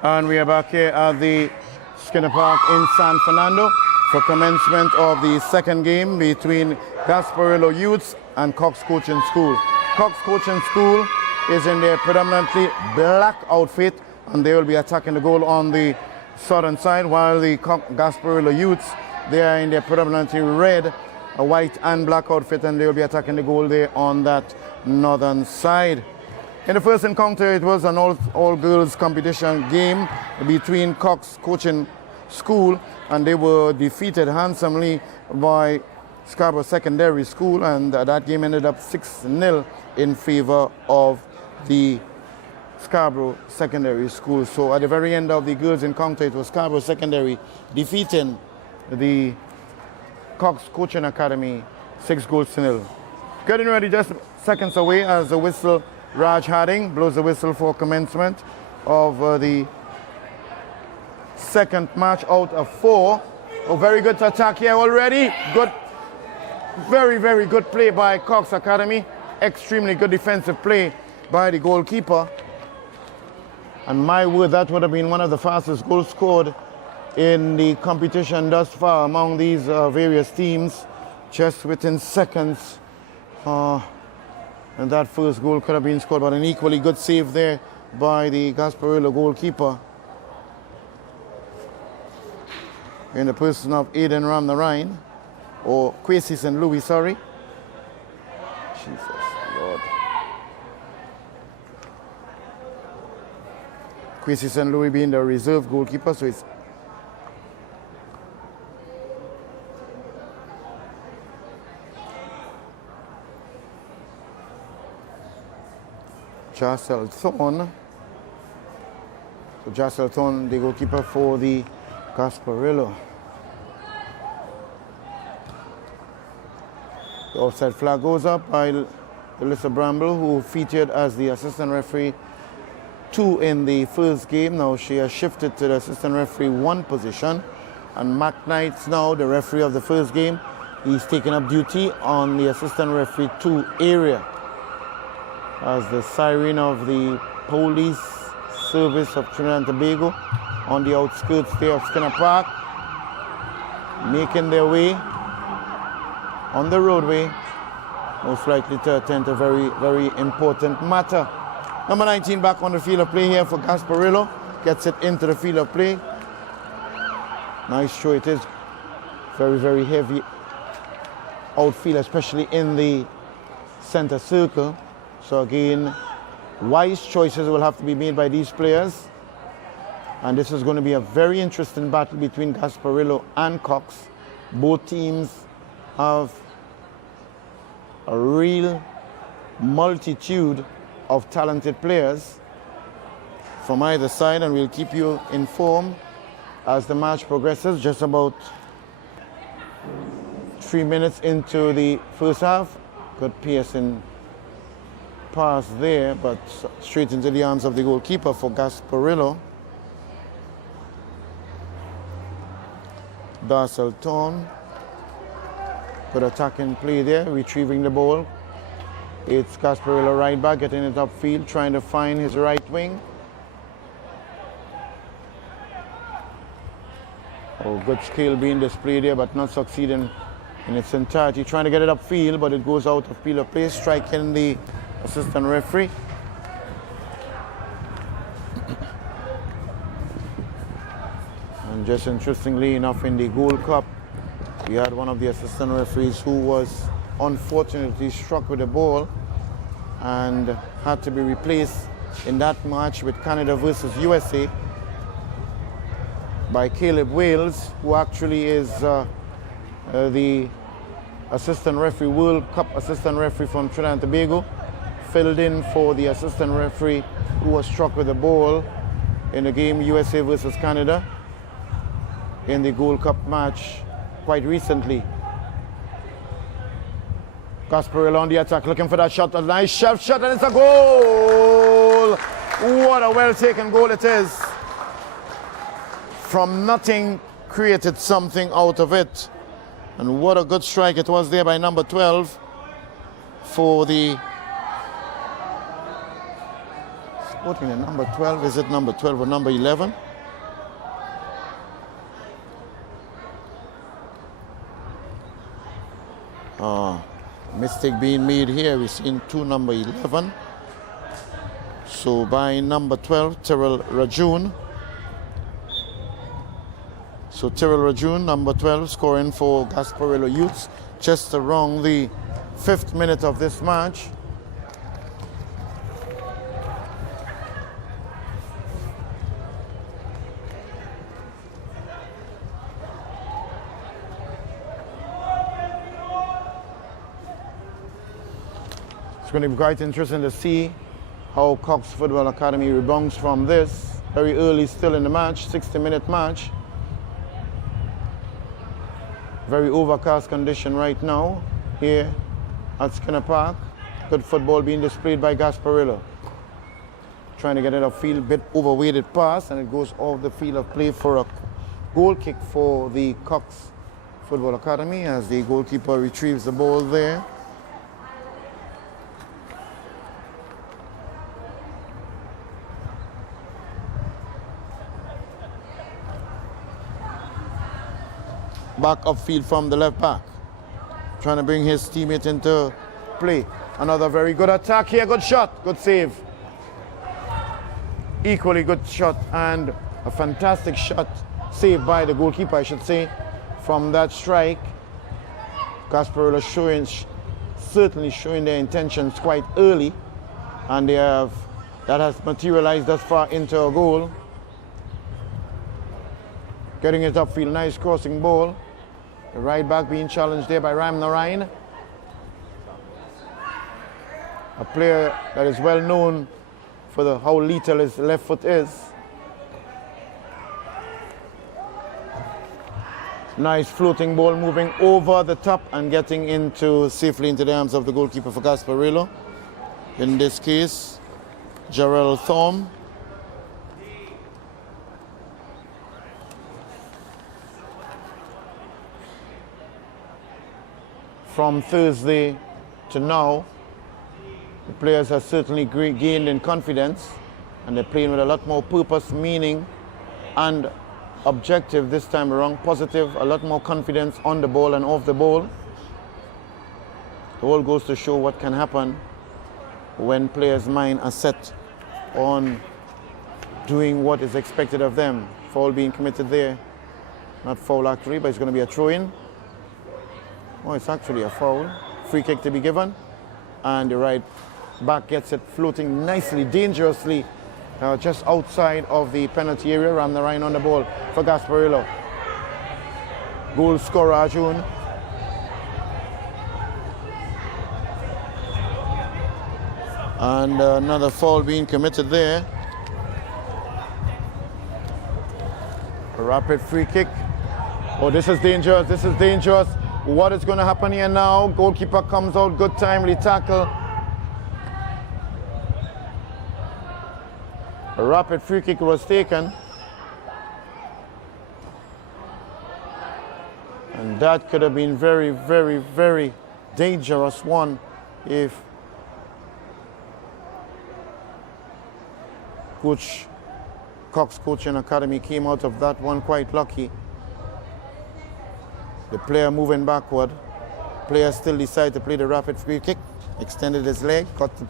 And we are back here at the Skinner Park in San Fernando for commencement of the second game between Gasparillo Youths and Cox Coaching School. Cox Coaching School is in their predominantly black outfit, and they will be attacking the goal on the southern side, while the Gasparillo Youths, they are in their predominantly red, white and black outfit, and they will be attacking the goal there on that northern side. In the first encounter, it was an all-girls competition game between Cox Coaching School, and they were defeated handsomely by Scarborough Secondary School, and that game ended up 6-0 in favor of the Scarborough Secondary School. So at the very end of the girls' encounter, it was Scarborough Secondary defeating the Cox Coaching Academy 6-0. Getting ready just seconds away as the whistle, Raj Harding blows the whistle for commencement of the second match out of 4. Oh, very good attack here already. Good, very, very good play by Cox Academy. Extremely good defensive play by the goalkeeper. And my word, that would have been one of the fastest goals scored in the competition thus far among these various teams, just within seconds. And that first goal could have been scored, but an equally good save there by the Gasparillo goalkeeper in the person of Aiden Ramnarine, or Kwesi St. Louis, sorry. Jesus Lord. Kwesi St. Louis being the reserve goalkeeper, so it's Jassel Thorne. So Jassel Thorne, the goalkeeper for the Gasparillo. The offside flag goes up by Alyssa Bramble, who featured as the assistant referee 2 in the first game. Now she has shifted to the assistant referee 1 position. And Mac Knights now, the referee of the first game, he's taking up duty on the assistant referee 2 area, as the siren of the police service of Trinidad and Tobago on the outskirts there of Skinner Park, making their way on the roadway, most likely to attend a very, very important matter. Number 19 back on the field of play here for Gasparillo, gets it into the field of play. Nice show it is. Very, very heavy outfield, especially in the center circle. So again, wise choices will have to be made by these players. And this is going to be a very interesting battle between Gasparillo and Cox. Both teams have a real multitude of talented players from either side, and we'll keep you informed as the match progresses. Just about 3 minutes into the first half. Good piercing pass there, but straight into the arms of the goalkeeper for Gasparillo. Darcel Thorne. Good attacking play there, retrieving the ball. It's Gasparillo right back, getting it upfield, trying to find his right wing. Oh, good skill being displayed there, but not succeeding in its entirety. Trying to get it upfield, but it goes out of field of play, striking the assistant referee. And just interestingly enough, in the Gold Cup, we had one of the assistant referees who was unfortunately struck with the ball and had to be replaced in that match with Canada versus USA by Caleb Wales, who actually is the assistant referee, World Cup assistant referee from Trinidad and Tobago, filled in for the assistant referee who was struck with the ball in the game USA versus Canada in the Gold Cup match quite recently. Gasparillo on the attack, looking for that shot, a nice shot, and it's a goal! What a well-taken goal it is. From nothing, created something out of it. And what a good strike it was there by number 12 for the Sporting in number 12. Is it number 12 or number 11? Mistake being made here. We're seeing two number 11. So by number 12, Terrell Rajoon. So Terrell Rajoon, number 12, scoring for Gasparillo Youths just around the 5th minute of this match. It's going to be quite interesting to see how Cox Football Academy rebounds from this. Very early still in the match, 60-minute match. Very overcast condition right now here at Skinner Park. Good football being displayed by Gasparillo. Trying to get it upfield, bit overweighted pass, and it goes off the field of play for a goal kick for the Cox Football Academy as the goalkeeper retrieves the ball there. Back upfield from the left back. Trying to bring his teammate into play. Another very good attack here. Good shot. Good save. Equally good shot and a fantastic shot. Saved by the goalkeeper, I should say, from that strike. Gasparillo certainly showing their intentions quite early. And that has materialized thus far into a goal. Getting it upfield. Nice crossing ball. The right back being challenged there by Ram Narayan. A player that is well known for how lethal his left foot is. Nice floating ball moving over the top and getting safely into the arms of the goalkeeper for Gasparillo. In this case, Jarrell Thorne. From Thursday to now, the players have certainly gained in confidence, and they're playing with a lot more purpose, meaning, and objective this time around. Positive, a lot more confidence on the ball and off the ball. The all goes to show what can happen when players' minds are set on doing what is expected of them. Foul being committed there. Not foul actually, but it's going to be a throw-in. Oh, it's actually a foul. Free kick to be given. And the right back gets it floating nicely, dangerously, just outside of the penalty area. Ram Narayan on the ball for Gasparillo. Goal scorer Arjun. And another foul being committed there. A rapid free kick. Oh, this is dangerous. This is dangerous. What is going to happen here now? Goalkeeper comes out, good timely tackle. A rapid free kick was taken. And that could have been very, very, very dangerous one if Cox Coaching Academy came out of that one quite lucky. The player moving backward. Player still decided to play the rapid free kick. Extended his leg, got the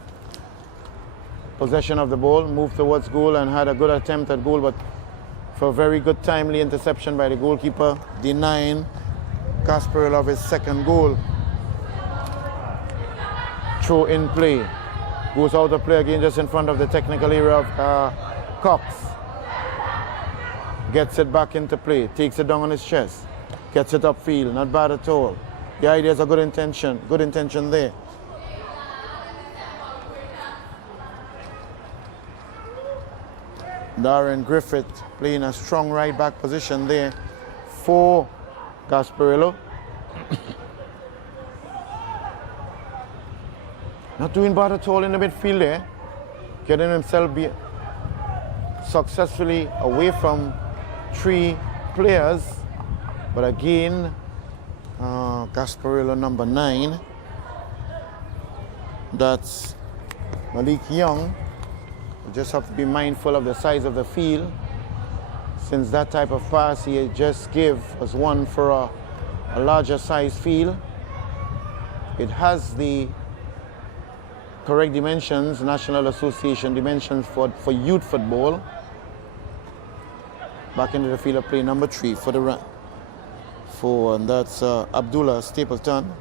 possession of the ball, moved towards goal and had a good attempt at goal, but for a very good timely interception by the goalkeeper, denying Gasparillo of his second goal. Throw in play. Goes out of play again just in front of the technical area of Cox. Gets it back into play. Takes it down on his chest. Gets it upfield. Not bad at all. The idea is a good intention. Good intention there. Darren Griffith playing a strong right back position there for Gasparillo. Not doing bad at all in the midfield there. Getting himself successfully away from 3 players. But again, Gasparillo number 9. That's Malik Young. You just have to be mindful of the size of the field. Since that type of pass he just gave was one for a larger size field. It has the correct dimensions, National Association dimensions for youth football. Back into the field of play, number 3 for the run. And that's Abdullah Stapleton.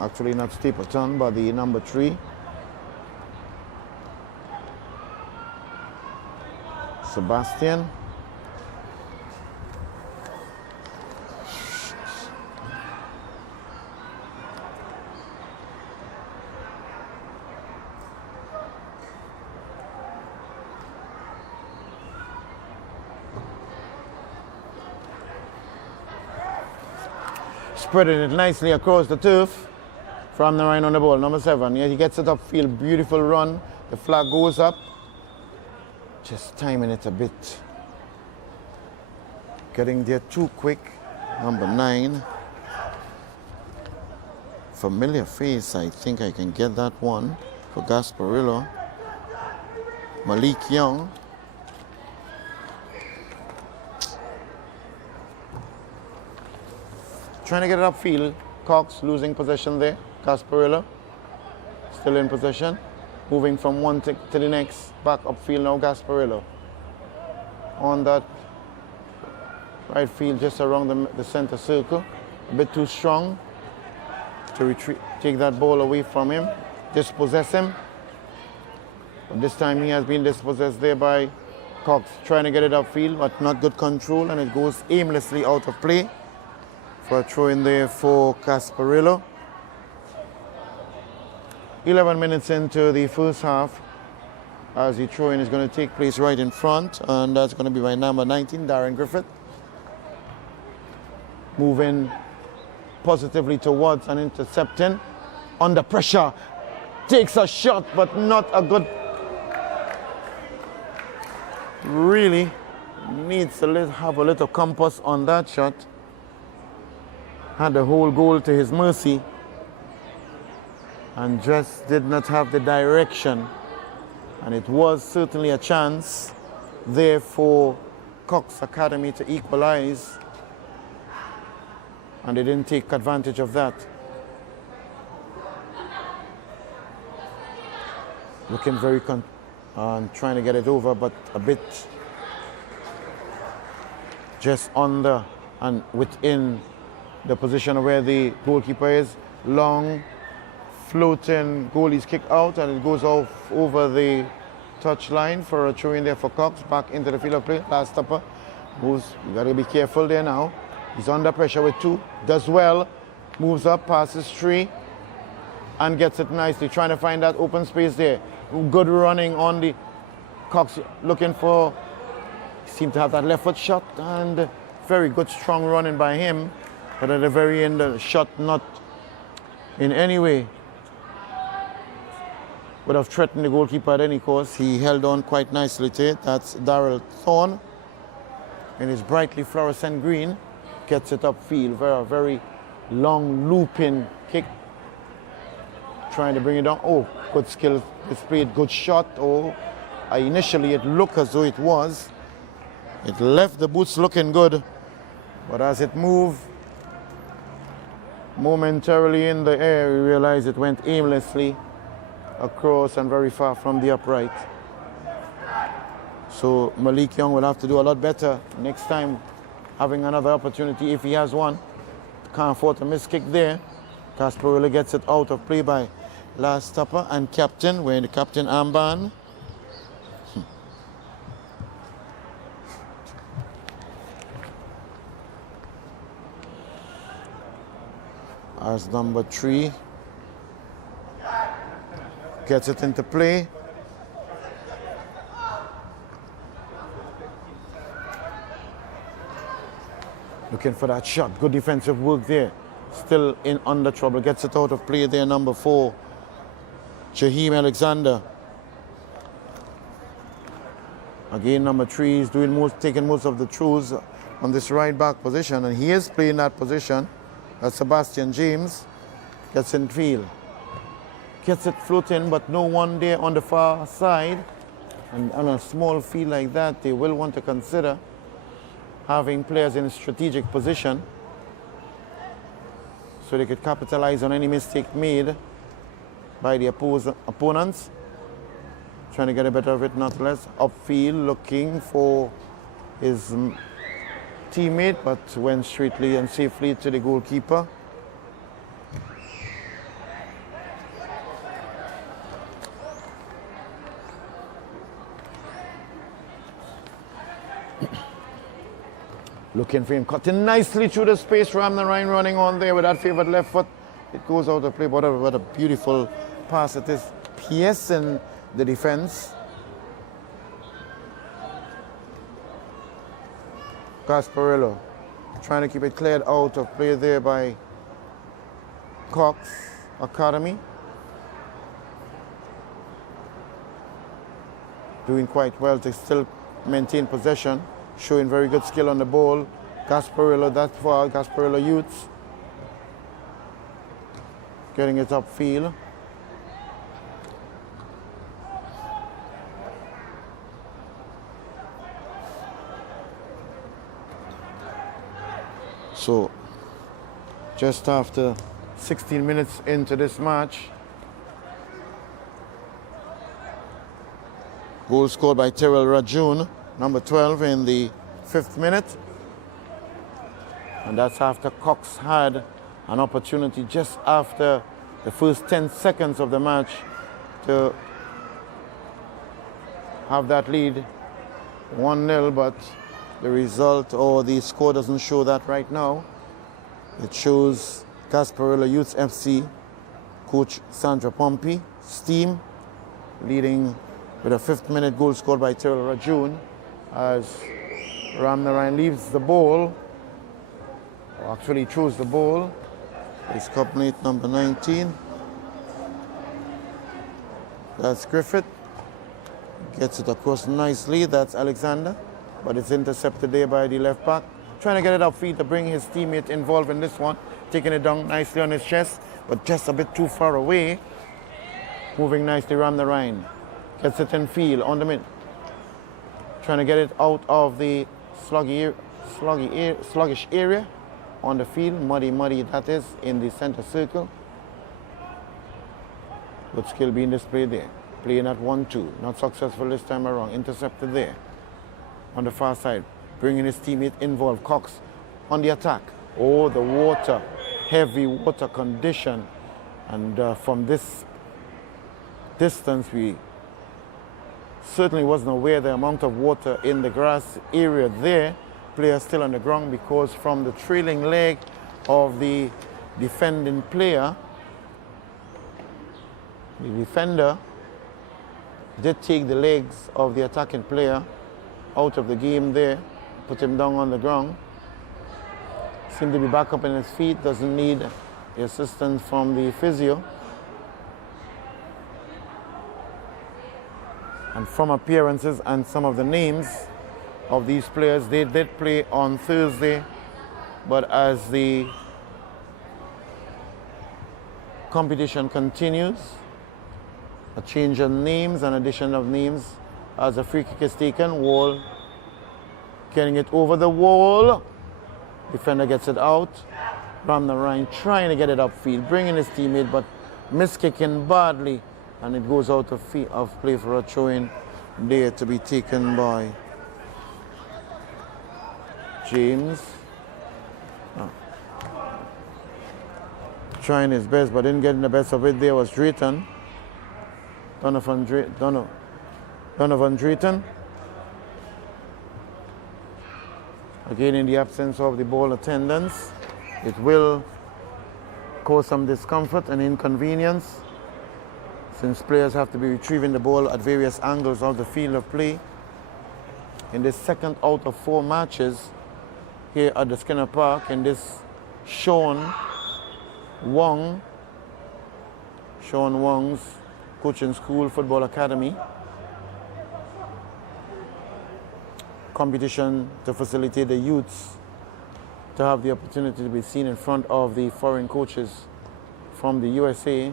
Actually not Stapleton, but the number 3. Sebastian. Spreading it nicely across the turf from the line on the ball, number 7. Yeah, he gets it upfield, beautiful run. The flag goes up. Just timing it a bit. Getting there too quick. Number 9. Familiar face, I think I can get that one for Gasparillo. Malik Young. Trying to get it upfield. Cox losing possession there. Gasparillo still in possession. Moving from one to the next. Back upfield now, Gasparillo. On that right field, just around the center circle. A bit too strong to retreat, take that ball away from him. Dispossess him. But this time he has been dispossessed there by Cox. Trying to get it upfield, but not good control, and it goes aimlessly out of play. For a throw in there for Gasparillo. 11 minutes into the first half, as the throw-in is going to take place right in front, and that's going to be by number 19, Darren Griffith. Moving positively towards and intercepting. Under pressure, takes a shot, but not a good. Really needs to have a little compass on that shot. Had the whole goal to his mercy and just did not have the direction. And it was certainly a chance there for Cox Academy to equalize, and they didn't take advantage of that. Looking very trying to get it over, but a bit just under and within the position where the goalkeeper is. Long floating goalie's kick out, and it goes off over the touch line for a throw in there for Cox. Back into the field of play. Last stopper moves. You got to be careful there now. He's under pressure with 2. Does well. Moves up, passes 3, and gets it nicely. Trying to find that open space there. Good running on the Cox, looking for. Seemed to have that left foot shot, and very good strong running by him. But at the very end, the shot not in any way would have threatened the goalkeeper at any cost. He held on quite nicely to it. That's Darrell Thorne in his brightly fluorescent green. Gets it upfield. Very, very long looping kick. Trying to bring it down. Oh, good skill displayed. Good shot. Oh, initially it looked as though it was. It left the boots looking good. But as it moved momentarily in the air, we realized it went aimlessly across and very far from the upright. So Malik Young will have to do a lot better next time, having another opportunity if he has one. Can't afford to miss kick there. Gasparillo gets it out of play by last stopper and captain, wearing the captain armband. As number 3 gets it into play. Looking for that shot. Good defensive work there. Still in under trouble. Gets it out of play there, number 4, Jaheim Alexander. Again, number 3 is taking most of the throws on this right back position, and he is playing that position. Sebastian James gets in field. gets it floating, but no one there on the far side. And on a small field like that, they will want to consider having players in a strategic position so they could capitalize on any mistake made by the opponents. Trying to get a better of it, not less. Upfield, looking for his teammate, but went straightly and safely to the goalkeeper. Looking for him, cutting nicely through the space. Ramnarine running on there with that favored left foot. It goes out of play. What a beautiful pass it is. Piercing the defense. Gasparillo trying to keep it cleared out of play there by Cox Academy. Doing quite well to still maintain possession. Showing very good skill on the ball. Gasparillo, that far, Gasparillo Youths. Getting it upfield. So, just after 16 minutes into this match, goal scored by Terrell Rajun, number 12 in the 5th minute. And that's after Cox had an opportunity just after the first 10 seconds of the match to have that lead 1-0, but the result or the score doesn't show that right now. It shows Gasparillo Youth FC coach Sandra Pompey, Steam, leading with a 5th minute goal scored by Terrell Rajun as Ramnarine leaves the ball, or actually throws the ball. His cupmate number 19. That's Griffith. Gets it across nicely. That's Alexander. But it's intercepted there by the left back. Trying to get it upfield to bring his teammate involved in this one. Taking it down nicely on his chest, but just a bit too far away. Moving nicely around the Rhine. Gets it in field on the mid. Trying to get it out of the sluggish area on the field. Muddy that is, in the center circle. Good skill being displayed there. Playing at 1-2. Not successful this time around. Intercepted there. On the far side, bringing his teammate involved. Cox on the attack. Oh, the water, heavy water condition. And from this distance, we certainly wasn't aware of the amount of water in the grass area there. Player still on the ground because from the trailing leg of the defending player, the defender did take the legs of the attacking player out of the game there, put him down on the ground. Seemed to be back up on his feet, doesn't need the assistance from the physio. And from appearances and some of the names of these players, they did play on Thursday, but as the competition continues, a change of names, an addition of names as a free kick is taken. Wall getting it over the wall. Defender gets it out. Ramnarine trying to get it upfield, bringing his teammate, but miskicking badly, and it goes out of play for a throw-in there to be taken by James. Trying his best, but didn't get the best of it. There was Drayton. Donovan Drayton. Again, in the absence of the ball attendance, it will cause some discomfort and inconvenience since players have to be retrieving the ball at various angles of the field of play. In this second out of 4 matches here at the Skinner Park, in this Sean Wong's Coaching School Football Academy competition to facilitate the youths to have the opportunity to be seen in front of the foreign coaches from the USA.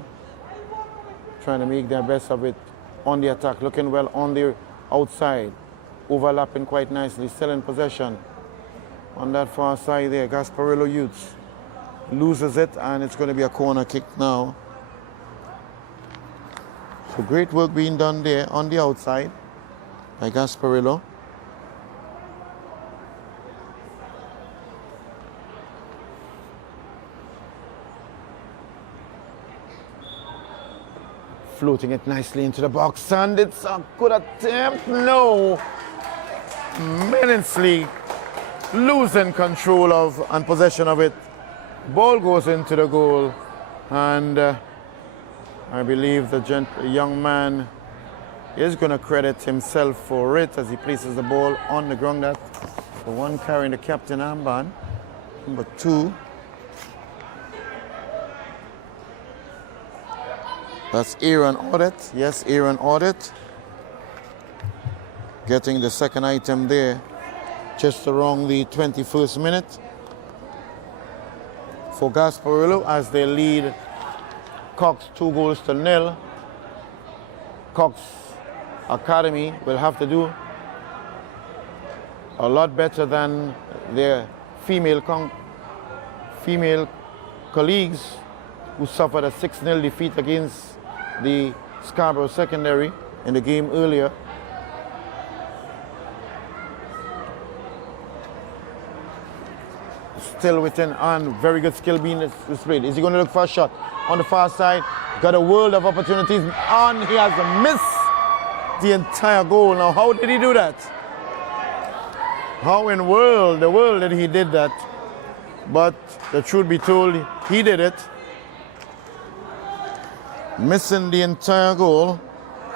trying to make their best of it on the attack, looking well on the outside, overlapping quite nicely, still in possession. On that far side there, Gasparillo Youths loses it, and it's going to be a corner kick now. So great work being done there on the outside by Gasparillo. Floating it nicely into the box, and it's a good attempt. No! Menacingly losing control of and possession of it. Ball goes into the goal, and I believe the young man is going to credit himself for it as he places the ball on the ground. That's the one carrying the captain armband, number 2. That's Aaron Audit. Yes, Aaron Audit. Getting the second item there just around the 21st minute for Gasparillo as they lead Cox 2-0. Cox Academy will have to do a lot better than their female colleagues who suffered a 6-0 defeat against the Scarborough Secondary in the game earlier. Still within, and very good skill being displayed. Is he going to look for a shot on the far side? Got a world of opportunities, and he has missed the entire goal. Now, how did he do that? How in the world did he did that? But the truth be told, he did it. Missing the entire goal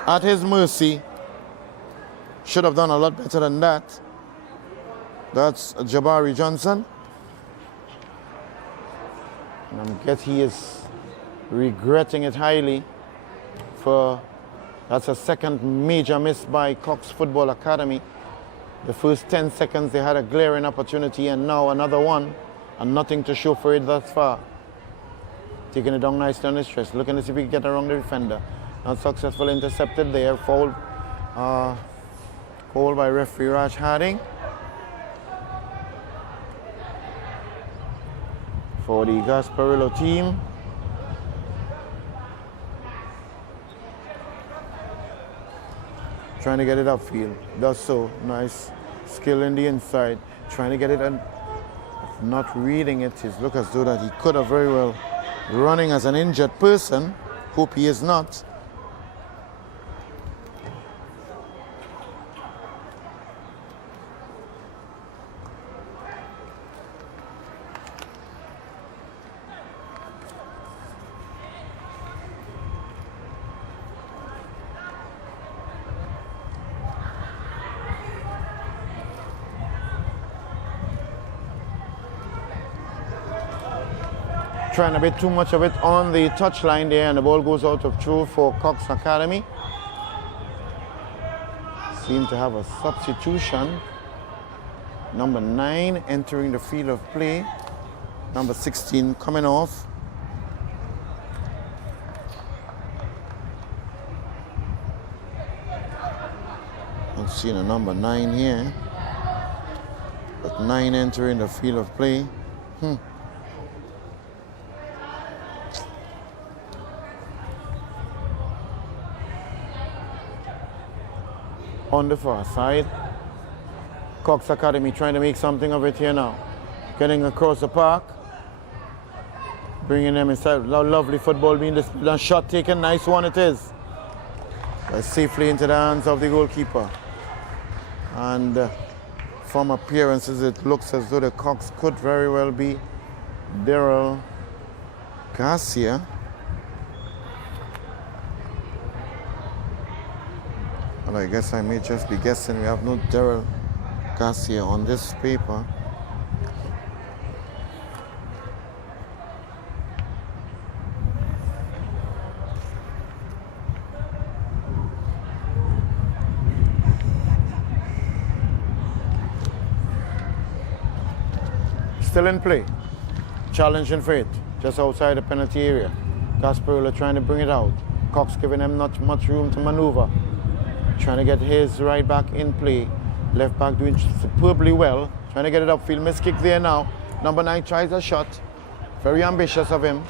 at his mercy. Should have done a lot better than that. That's Jabari Johnson. And I guess he is regretting it highly, for that's a second major miss by Cox Football Academy. The first 10 seconds they had a glaring opportunity, and now another one, and nothing to show for it thus far. Taking it down nicely on his chest, looking to see if he can get around the defender. Not successful, intercepted there, foul called by referee Raj Harding for the Gasparillo team. Trying to get it upfield, does so. Nice skill in the inside, trying to get it and not reading it. His look as though that he could have very well running as an injured person. Hope he is not. Trying a bit too much of it on the touchline there, and the ball goes out of throw for Cox Academy. Seem to have a substitution. Number 9 entering the field of play. Number 16 coming off. I'm seeing a number 9 here. But 9 entering the field of play. On the far side, Cox Academy trying to make something of it here now. Getting across the park, bringing them inside. Lovely football being displayed, and shot taken. Nice one it is. Safely into the hands of the goalkeeper. And from appearances, it looks as though the Cox could very well be Daryl Garcia. Well, I guess I may just be guessing. We have no Daryl Garcia on this paper. Still in play. Challenging for it. Just outside the penalty area. Gasparillo trying to bring it out. Cox giving him not much room to maneuver. Trying to get his right back in play. Left back doing superbly well. Trying to get it upfield. Miss kick there now. Number 9 tries a shot. Very ambitious of him.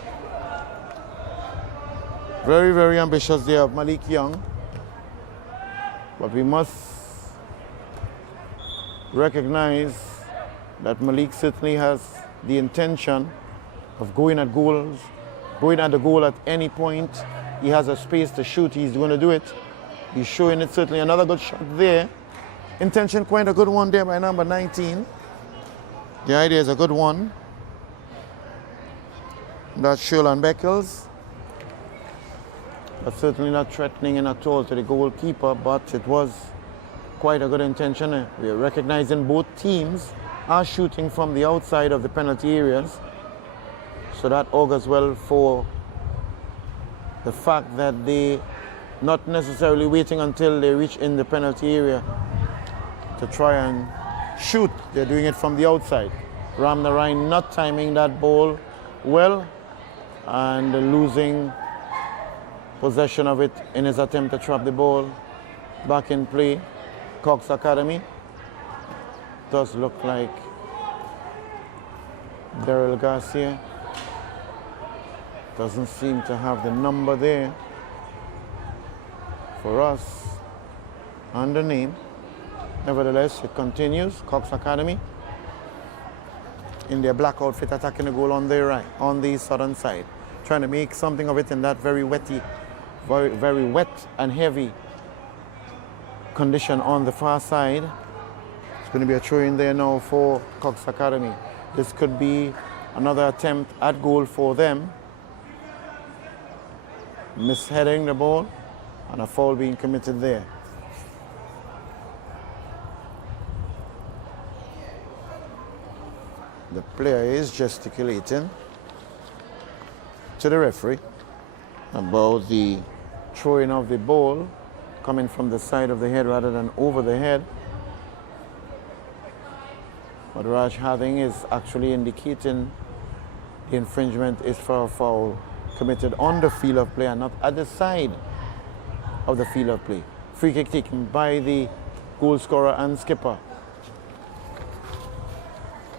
Very, very ambitious there of Malik Young. But we must recognize that Malik certainly has the intention of going at goals, going at the goal at any point. He has a space to shoot, he's going to do it. He's showing it certainly. Another good shot there. Intention, quite a good one there by number 19. The idea is a good one. That's Sherlan Beckles. But certainly not threatening at all to the goalkeeper, but it was quite a good intention. We are recognizing both teams are shooting from the outside of the penalty areas. So that augurs well for the fact that they not necessarily waiting until they reach in the penalty area to try and shoot. They're doing it from the outside. Ram Narayan not timing that ball well and losing possession of it in his attempt to trap the ball back in play. Cox Academy. Does look like Daryl Garcia. Doesn't seem to have the number there for us and the name. Nevertheless, it continues. Cox Academy in their black outfit attacking the goal on their right, on the southern side. Trying to make something of it in that very wetty, very wet and heavy condition on the far side. It's going to be a throw in there now for Cox Academy. This could be another attempt at goal for them. Misheading the ball and a foul being committed there. The player is gesticulating to the referee about the throwing of the ball coming from the side of the head rather than over the head. But Raj Harding is actually indicating the infringement is for a foul committed on the field of play and not at the side of the field of play. Free kick taken by the goal scorer and skipper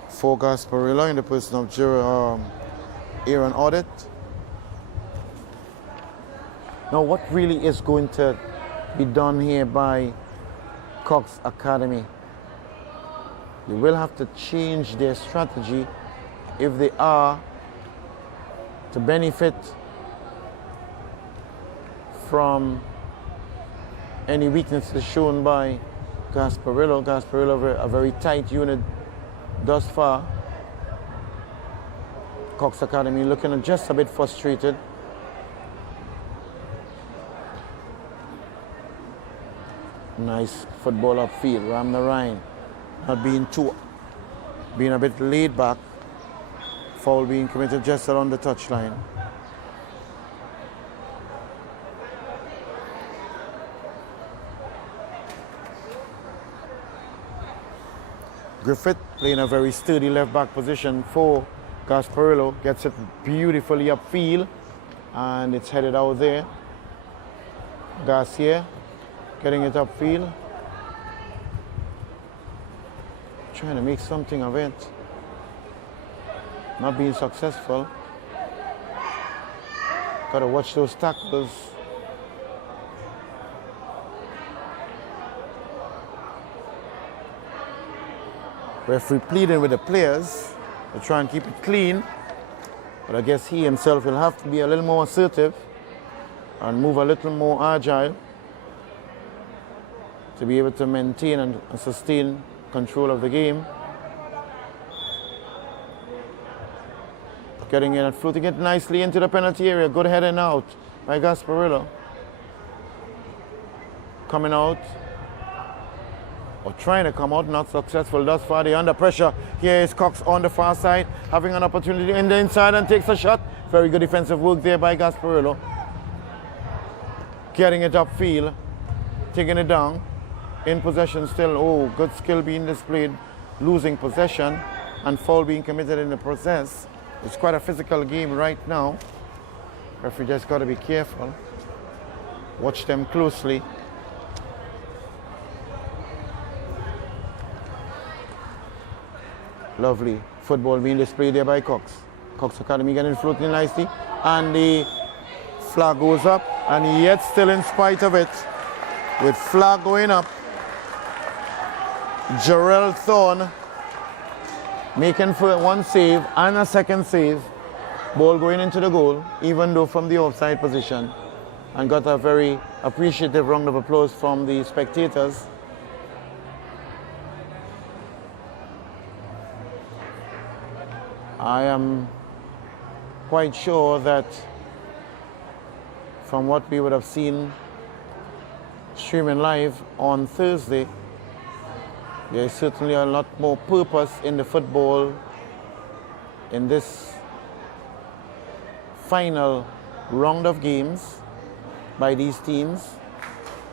for Gasparillo in the person of Aaron Audit. Now what really is going to be done here by Cox Academy? They will have to change their strategy if they are to benefit from any weaknesses shown by Gasparillo. Gasparillo, a very tight unit thus far. Cox Academy looking just a bit frustrated. Nice football upfield. Ram Narayan not being a bit laid back. Foul being committed just around the touchline. Griffith playing a very sturdy left back position for Gasparillo. Gets it beautifully upfield and it's headed out there. Garcia getting it upfield. Trying to make something of it. Not being successful. Gotta watch those tackles. Referee pleading with the players to try and keep it clean. But I guess he himself will have to be a little more assertive and move a little more agile to be able to maintain and sustain control of the game. Getting in and floating it nicely into the penalty area. Good heading out by Gasparillo. Coming out, or trying to come out, not successful thus far. They're under pressure. Here is Cox on the far side, having an opportunity in the inside and takes a shot. Very good defensive work there by Gasparillo. Getting it upfield, taking it down. In possession still. Oh, good skill being displayed. Losing possession and foul being committed in the process. It's quite a physical game right now. Referee just got to be careful. Watch them closely. Lovely football being displayed there by Cox. Cox Academy getting floating nicely, and the flag goes up, and yet still in spite of it, with flag going up, Jarrell Thorne making for one save and a second save, ball going into the goal, even though from the offside position, and got a very appreciative round of applause from the spectators. I am quite sure that from what we would have seen streaming live on Thursday, there is certainly a lot more purpose in the football in this final round of games by these teams.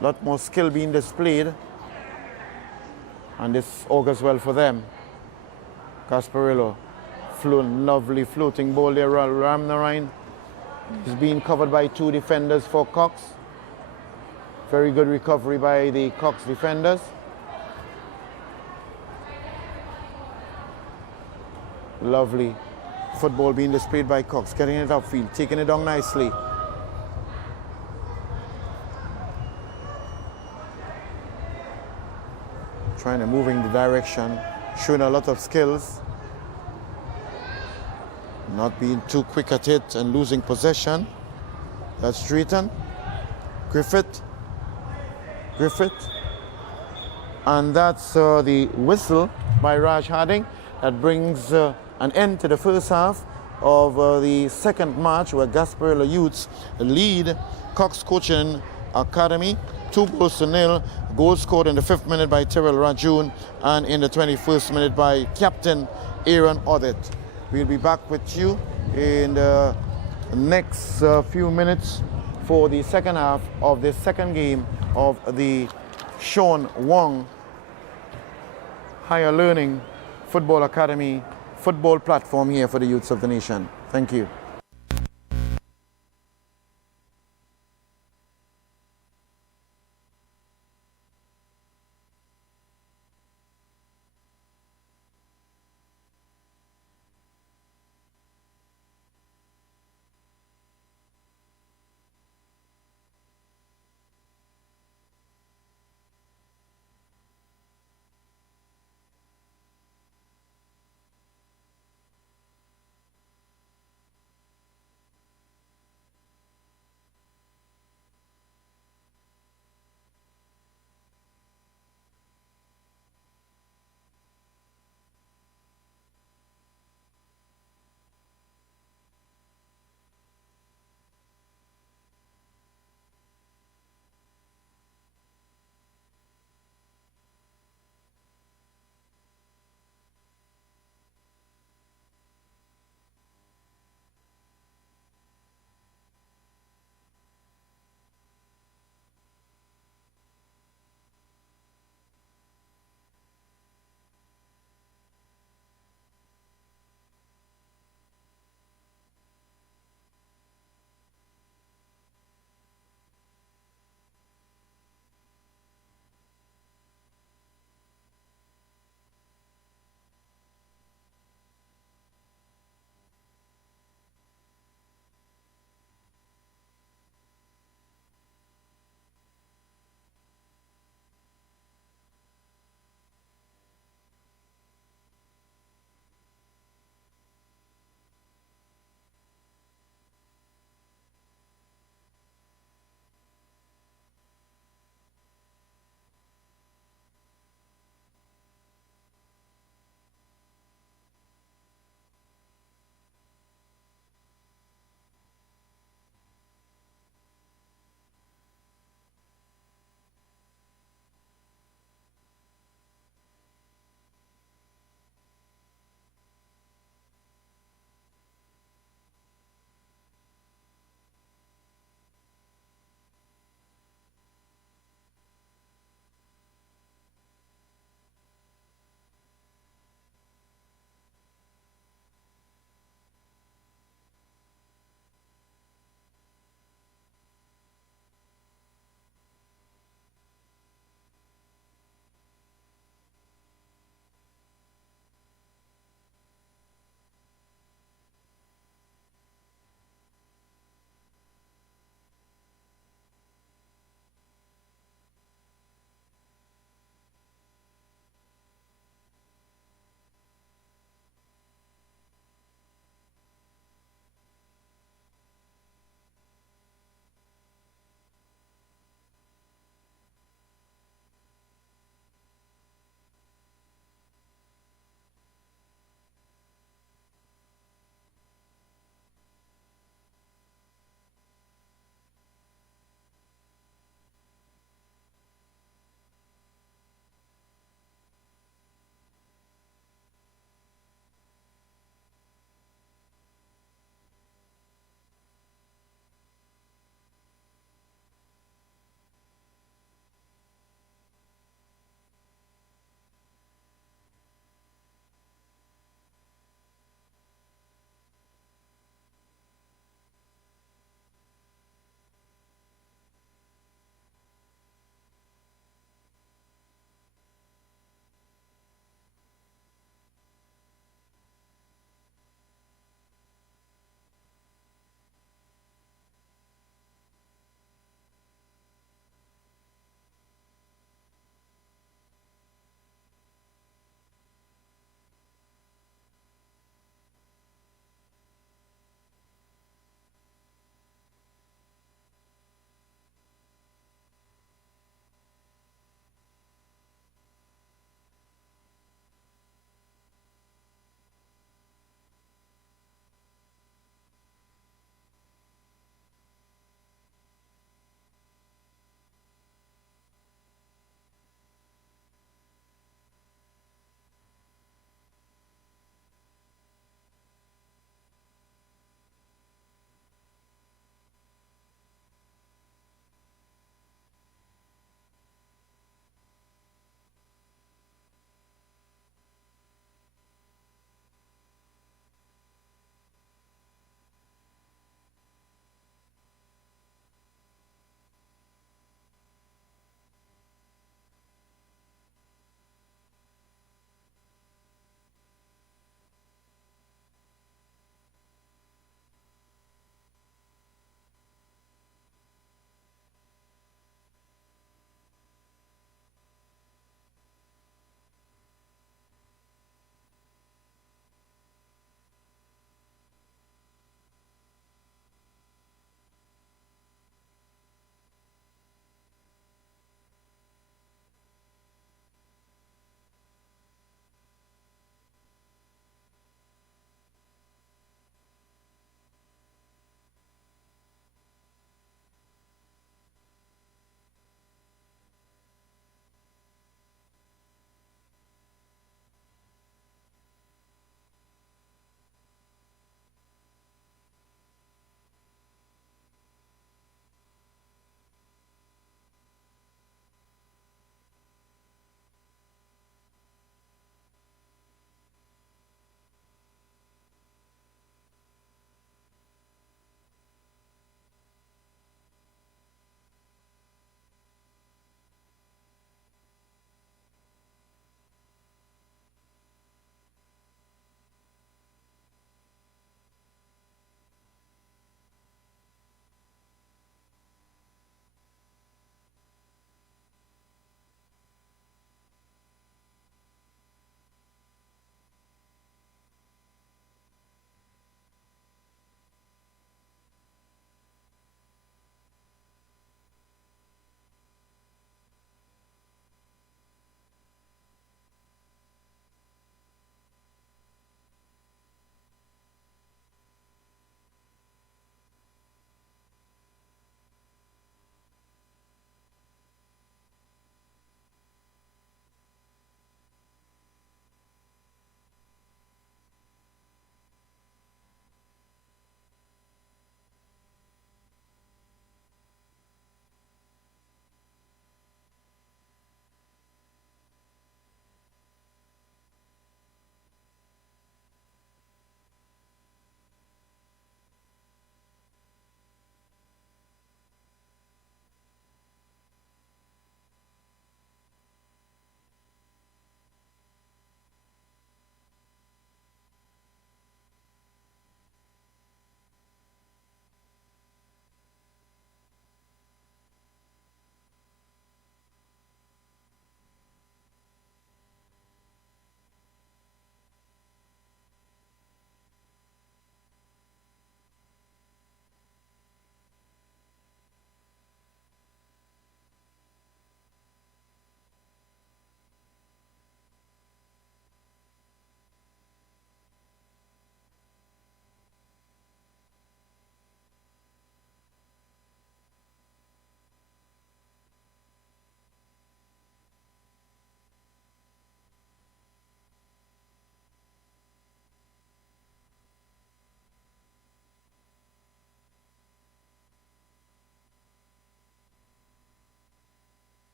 A lot more skill being displayed, and this augurs well for them. Gasparillo, lovely floating ball there. Ramnarine is being covered by two defenders for Cox. Very good recovery by the Cox defenders. Lovely football being displayed by Cox, getting it upfield, taking it down nicely. Trying to move in the direction, showing a lot of skills. Not being too quick at it and losing possession. That's Drayton. Griffith. And that's the whistle by Raj Harding. That brings an end to the first half of the second match, where Gasparillo Youths lead Cox Coaching Academy 2-0. Goal scored in the 5th minute by Terrell Rajoon and in the 21st minute by Captain Aaron Odette. We'll be back with you in the next few minutes for the second half of the second game of the Sean Wong Higher Learning Football Academy football platform here for the youths of the nation. Thank you.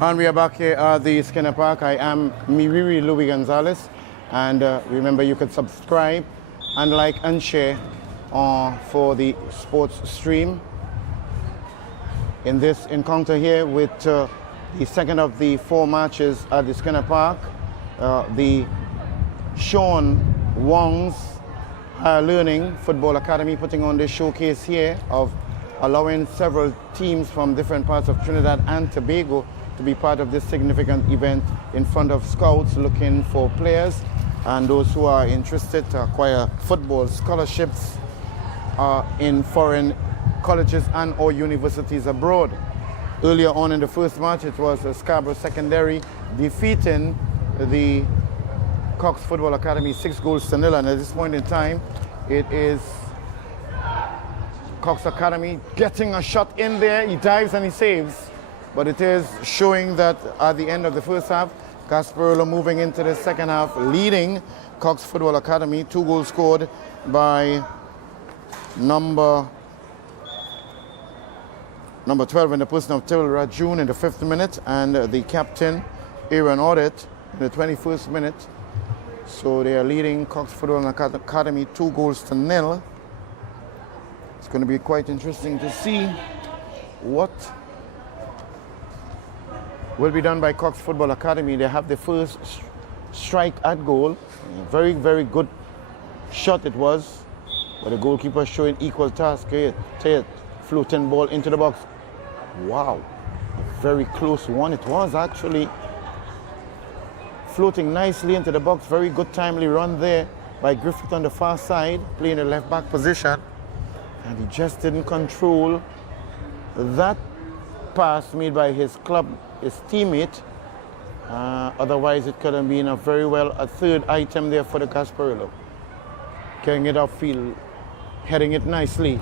And we are back here at the Skinner Park. I am Miriri Louis Gonzalez. And remember, you can subscribe and like and share for the sports stream. In this encounter here with the second of the 4 matches at the Skinner Park, the Sean Wong's Learning Football Academy putting on this showcase here of allowing several teams from different parts of Trinidad and Tobago to be part of this significant event in front of scouts looking for players and those who are interested to acquire football scholarships in foreign colleges and or universities abroad. Earlier on in the first match, it was Scarborough Secondary defeating the Cox Football Academy 6-0, and at this point in time, it is Cox Academy getting a shot in there. He dives and he saves, but it is showing that at the end of the first half, Gasparillo moving into the second half, leading Cox Football Academy. 2 goals scored by number 12 in the person of Tyrrell Rajun in the 5th minute, and the captain Aaron Audit in the 21st minute. So they are leading Cox Football Academy 2-0. It's going to be quite interesting to see what will be done by Cox Football Academy. They have the first strike at goal. Very, very good shot it was, but the goalkeeper showing equal task here. Floating ball into the box. Wow, a very close one. It was actually floating nicely into the box. Very good timely run there by Griffith on the far side, playing the left back position. And he just didn't control that pass made by his club, his teammate. Otherwise, it could have been a third item there for the Gasparillo. Getting it upfield, heading it nicely,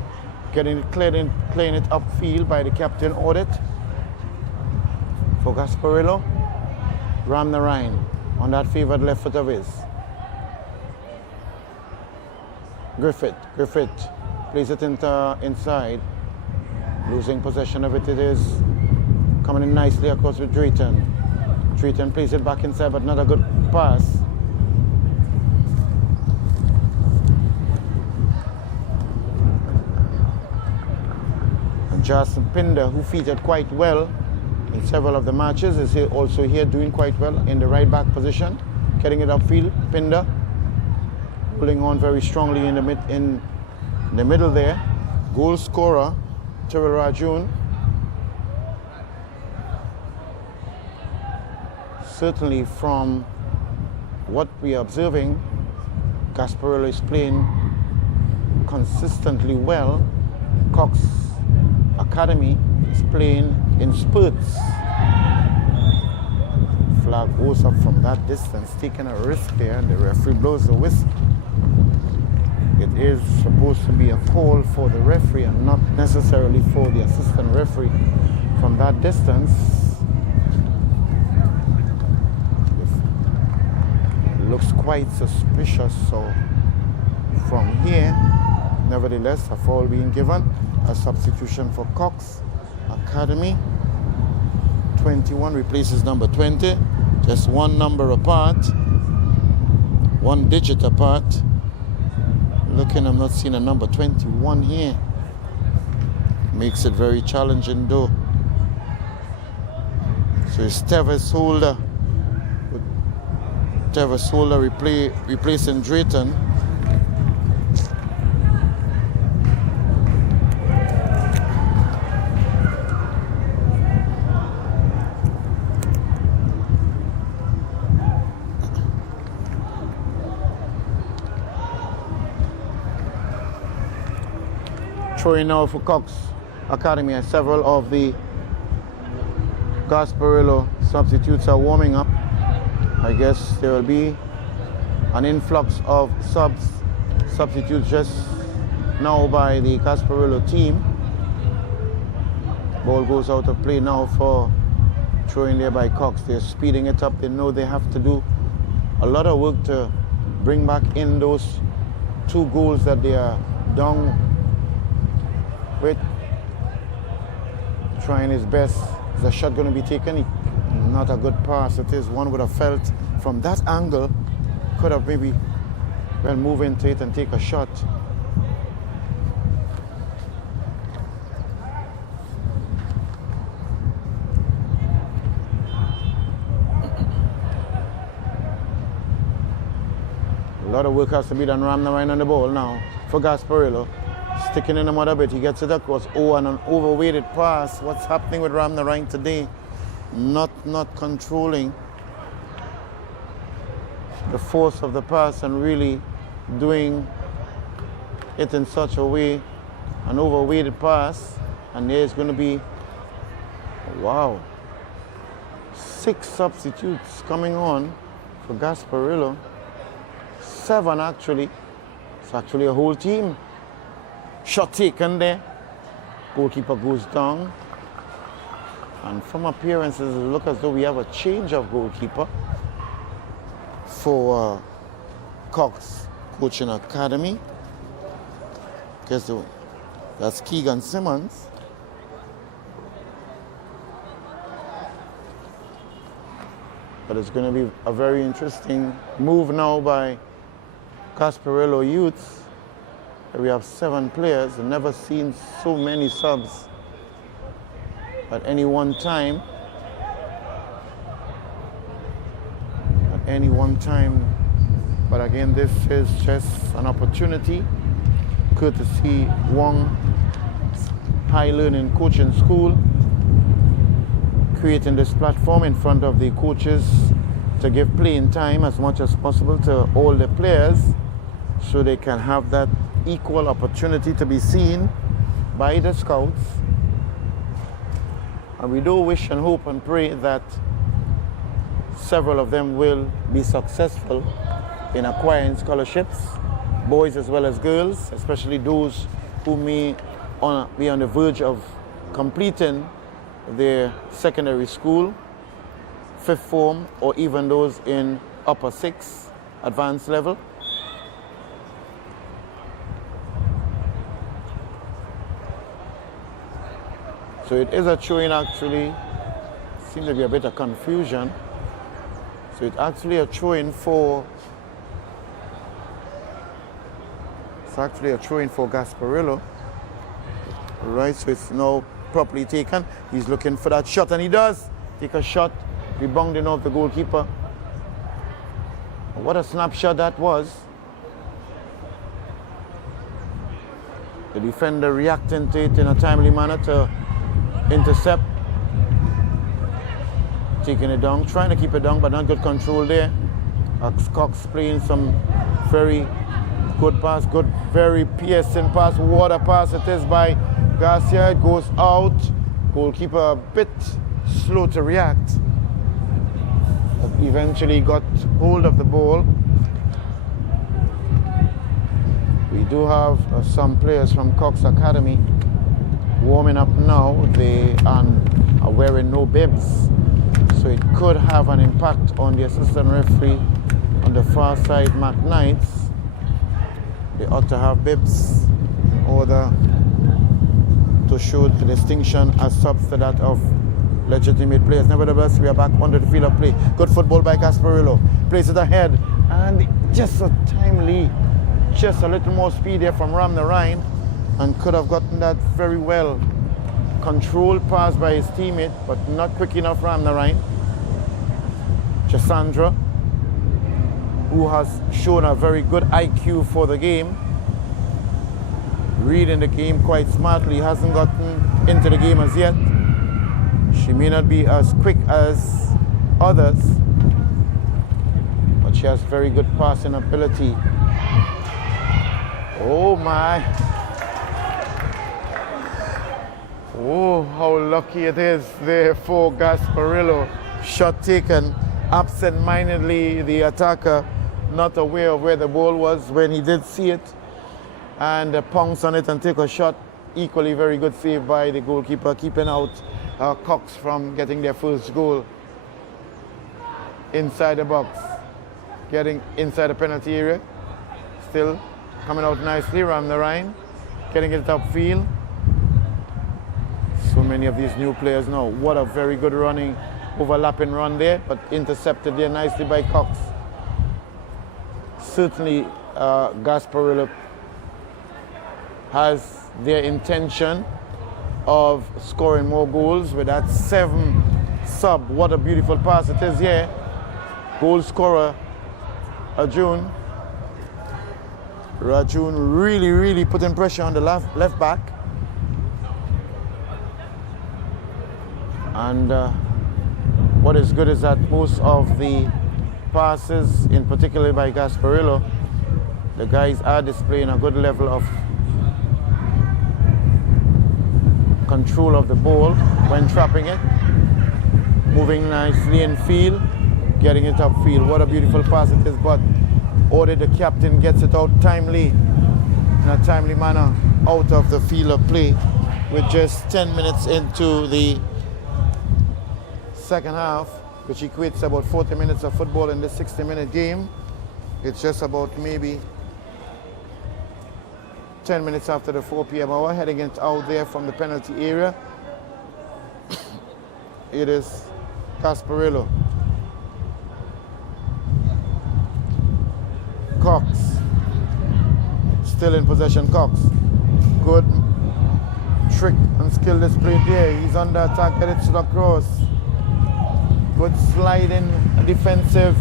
getting it clearing it upfield by the captain Audit for Gasparillo. Ram Narayan on that favored left foot of his. Griffith plays it inside, losing possession of it. It is coming in nicely across with Drayton. Drayton plays it back inside, but not a good pass. And Justin Pinder, who featured quite well in several of the matches, is here also here doing quite well in the right back position, getting it upfield. Pinder pulling on very strongly in the middle there. Goal scorer Tyrrell Rajun. Certainly from what we are observing, Gasparillo is playing consistently well. Cox Academy is playing in spurts. Flag goes up from that distance, taking a risk there, and the referee blows the whistle. It is supposed to be a call for the referee and not necessarily for the assistant referee from that distance. It looks quite suspicious, so from here, nevertheless, a foul being given, a substitution for Cox Academy. 21 replaces number 20, just 1 number apart, 1 digit apart. Looking, I'm not seeing a number 21 here. Makes it very challenging though. So it's Tevis Holder. Tevis Holder replacing Drayton. Throwing now for Cox Academy, and several of the Gasparillo substitutes are warming up. I guess there will be an influx of substitutes just now by the Gasparillo team. Ball goes out of play now for throwing there by Cox. They're speeding it up. They know they have to do a lot of work to bring back in those 2 goals that they are down with. Trying his best. Is the shot going to be taken? not a good pass. It is one would have felt from that angle, could have maybe well move into it and take a shot. A lot of work has to be done. Ramnarine on the ball now for Gasparillo. Sticking in him a bit. He gets it across. Oh, and an overweighted pass. What's happening with Ramnarine today? Not controlling the force of the pass and really doing it in such a way, an overweighted pass. And there's going to be, wow, 6 substitutes coming on for Gasparillo. 7 actually. It's actually a whole team. Shot taken there. Goalkeeper goes down. And from appearances, it looks as though we have a change of goalkeeper for Cox Coaching Academy. Guess that's Keegan Simmons. But it's going to be a very interesting move now by Gasparillo Youths. We have 7 players. I've never seen so many subs at any one time. At any one time. But again, this is just an opportunity, courtesy Wong High Learning Coaching School, creating this platform in front of the coaches to give playing time as much as possible to all the players so they can have that equal opportunity to be seen by the scouts. And we do wish and hope and pray that several of them will be successful in acquiring scholarships, boys as well as girls, especially those who may be on the verge of completing their secondary school, 5th form, or even those in upper 6 advanced level. So it is a throw-in actually. Seems to be a bit of confusion. So it's actually a throw-in for Gasparillo. Right, so it's now properly taken. He's looking for that shot, and he does take a shot, rebounding off the goalkeeper. What a snapshot that was. The defender reacting to it in a timely manner to intercept. Taking it down, trying to keep it down, but not good control there. Cox playing some very good pass, good, very piercing pass, water pass it is by Garcia. It goes out. Goalkeeper a bit slow to react. Eventually got hold of the ball. We do have some players from Cox Academy warming up now. They are wearing no bibs, so it could have an impact on the assistant referee on the far side, Mac Knights. They ought to have bibs in order to show the distinction as subs to that of legitimate players. Nevertheless, we are back under the field of play. Good football by Gasparillo. Plays it ahead, and just a timely, just a little more speed there from Ramnarine, and could have gotten that very well. Controlled pass by his teammate, but not quick enough Ramnarine. Cassandra, who has shown a very good IQ for the game, reading the game quite smartly, hasn't gotten into the game as yet. She may not be as quick as others, but she has very good passing ability. Oh my. Oh, how lucky it is there for Gasparillo. Shot taken absent-mindedly, the attacker not aware of where the ball was when he did see it, and pounce on it and take a shot. Equally very good save by the goalkeeper, keeping out Cox from getting their first goal inside the box. Getting inside the penalty area. Still coming out nicely, Ramnarine getting it upfield. So many of these new players now. What a very good running overlapping run there, but intercepted there nicely by Cox. Certainly, Gasparillo has their intention of scoring more goals with that 7 sub. What a beautiful pass it is here. Goal scorer, Rajun. Rajun really putting pressure on the left back. And what is good is that most of the passes, in particular by Gasparillo, the guys are displaying a good level of control of the ball when trapping it. Moving nicely in field, getting it upfield. What a beautiful pass it is, but ordered the captain gets it out timely, in a timely manner, out of the field of play with just 10 minutes into the second half, which equates to about 40 minutes of football in this 60-minute game. It's just about maybe 10 minutes after the 4 p.m. hour, heading it out there from the penalty area. It is Gasparillo. Cox. Still in possession, Cox. Good trick and skill displayed there. He's under attack, get it to the cross. Good sliding defensive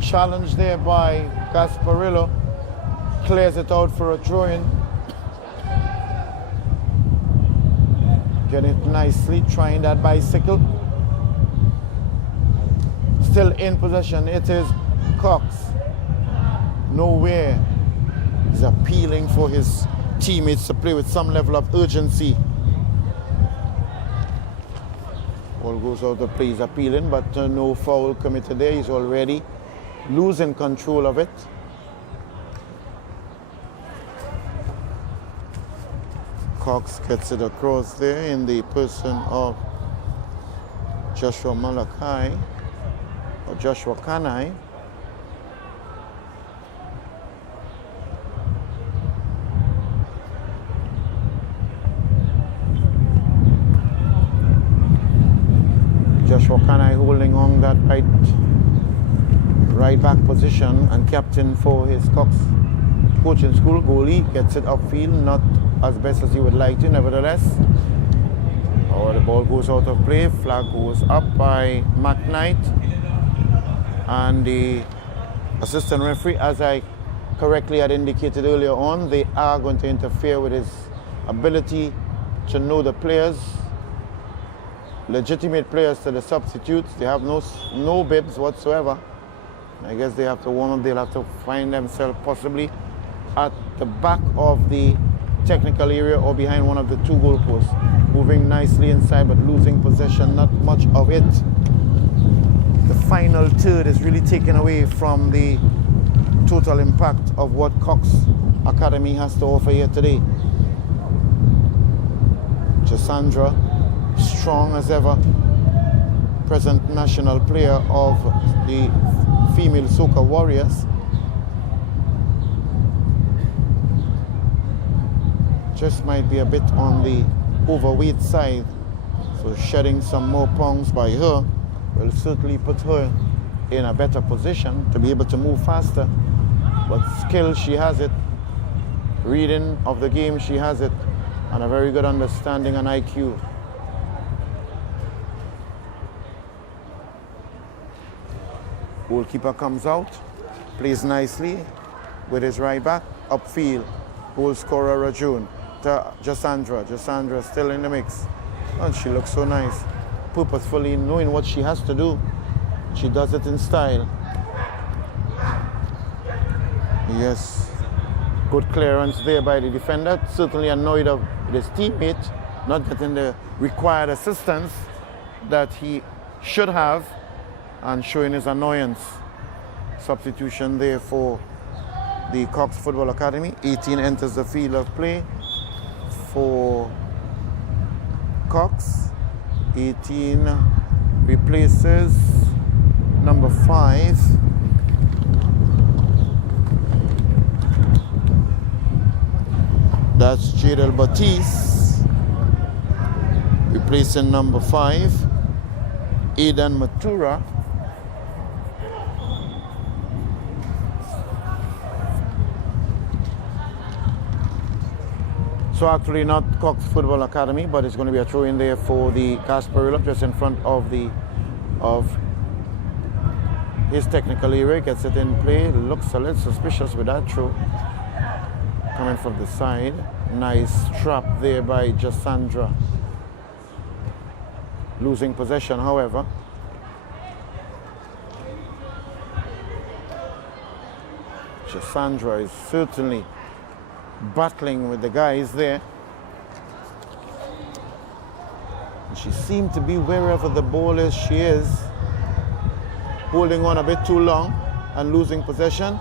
challenge there by Gasparillo. Clears it out for a throw-in. Get it nicely, trying that bicycle. Still in possession, it is Cox. Nowhere. He's appealing for his teammates to play with some level of urgency. Ball goes out of play, he's appealing, but no foul committed there. He's already losing control of it. Cox gets it across there in the person of Joshua Malachi, or Joshua Kanai. Joshua Kanai holding on that right back position and captain for his Cox coaching school. Goalie gets it upfield, not as best as he would like to, nevertheless. The ball goes out of play, flag goes up by McKnight, and the assistant referee, as I correctly had indicated earlier on, they are going to interfere with his ability to know the players, legitimate players to the substitutes. They have no bibs whatsoever. I guess they have to warm up. They'll have to find themselves possibly at the back of the technical area or behind one of the 2 goalposts. Moving nicely inside but losing possession, not much of it. The final third is really taken away from the total impact of what Cox Academy has to offer here today. Cassandra, strong as ever, present national player of the female Soca Warriors. Just might be a bit on the overweight side, so shedding some more pounds by her will certainly put her in a better position to be able to move faster. But skill, she has it. Reading of the game, she has it. And a very good understanding and IQ. Goalkeeper comes out, plays nicely with his right back, upfield. Goal scorer Rajun. Cassandra still in the mix. And she looks so nice. Purposefully knowing what she has to do. She does it in style. Yes. Good clearance there by the defender. Certainly annoyed of his teammate not getting the required assistance that he should have, and showing his annoyance. Substitution there for the Cox Football Academy. 18 enters the field of play for Cox. 18 replaces number 5. That's Jadel Batiste. replacing number 5, Aidan Matura. So actually not Cox Football Academy, but it's going to be a throw in there for the Gasparillo, just in front of his technical area. Gets it in play. Looks a little suspicious with that throw. Coming from the side. Nice trap there by Jasandra. Losing possession, however. Jasandra is certainly battling with the guys there. And she seemed to be wherever the ball is, she is. Holding on a bit too long and losing possession.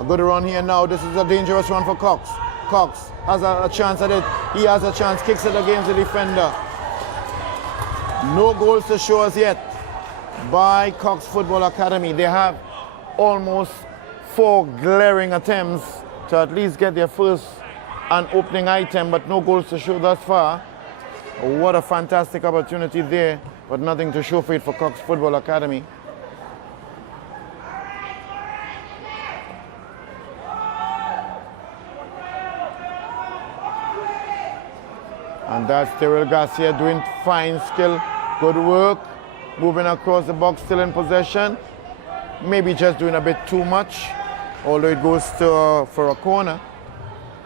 A good run here now. This is a dangerous run for Cox. Cox has a chance at it. He has a chance, kicks it against the defender. No goals to show us yet by Cox Football Academy. They have almost 4 glaring attempts to at least get their first and opening item, but no goals to show thus far. What a fantastic opportunity there, but nothing to show for it for Cox Football Academy. And that's Tyrell Garcia doing fine skill, good work, moving across the box, still in possession. Maybe just doing a bit too much, although it goes to for a corner.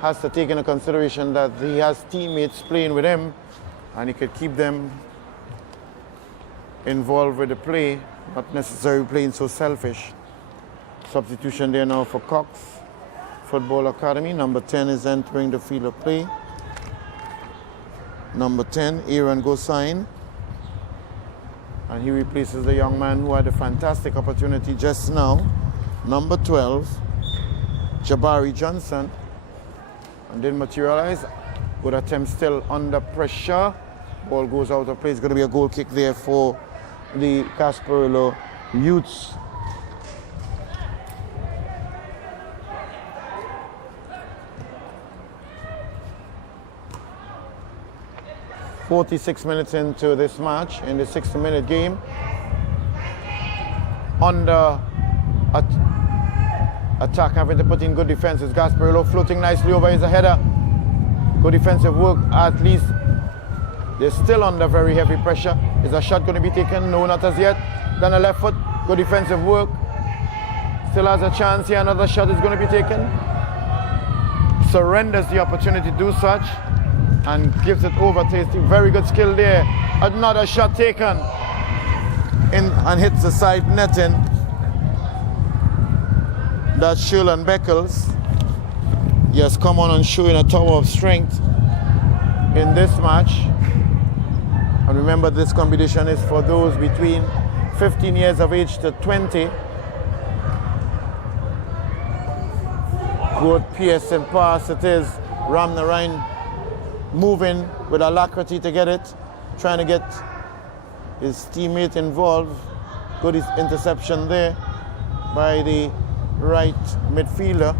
Has to take into consideration that he has teammates playing with him and he could keep them involved with the play, not necessarily playing so selfish. Substitution there now for Cox Football Academy. Number 10 is entering the field of play. Number 10, Aaron Gosain. And he replaces the young man who had a fantastic opportunity just now. Number 12, Jabari Johnson. And didn't materialize. Good attempt still under pressure. Ball goes out of play. It's going to be a goal kick there for the Gasparillo Youths. "46 minutes into this match, in the 60-minute game. Under attack, having to put in good defenses. Gasparillo floating nicely over his header. Good defensive work, at least. They're still under very heavy pressure. Is a shot going to be taken? No, not as yet. Then a left foot, good defensive work. Still has a chance here, another shot is going to be taken. Surrenders the opportunity to do such and gives it over to his team. Very good skill there. Another shot taken in and hits the side netting. That's Sherlon Beckles. He has come on and showing a tower of strength in this match. And remember, this competition is for those between 15 years of age to 20. Good piercing pass it is. Ram Narain moving with alacrity to get it, trying to get his teammate involved. Good interception there by the right midfielder.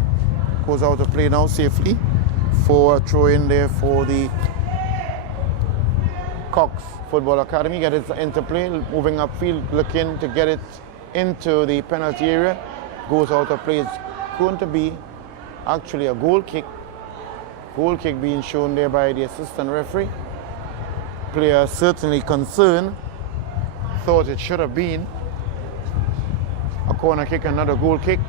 Goes out of play now safely for a throw in there for the Cox Football Academy. Get it into play, moving upfield, looking to get it into the penalty area. Goes out of play. It's going to be actually a goal kick. Goal kick being shown there by the assistant referee. Player certainly concerned. Thought it should have been a corner kick, another goal kick.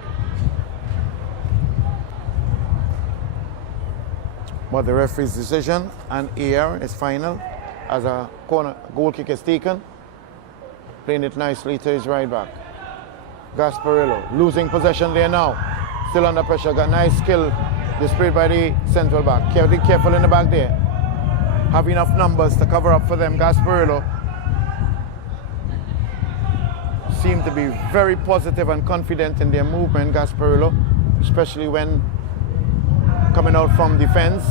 But the referee's decision and AR is final as a corner goal kick is taken. Playing it nicely to his right back. Gasparillo losing possession there now. Still under pressure, got nice skill displayed by the central back. Careful in the back there. Have enough numbers to cover up for them. Gasparillo seem to be very positive and confident in their movement, Gasparillo, especially when coming out from defense.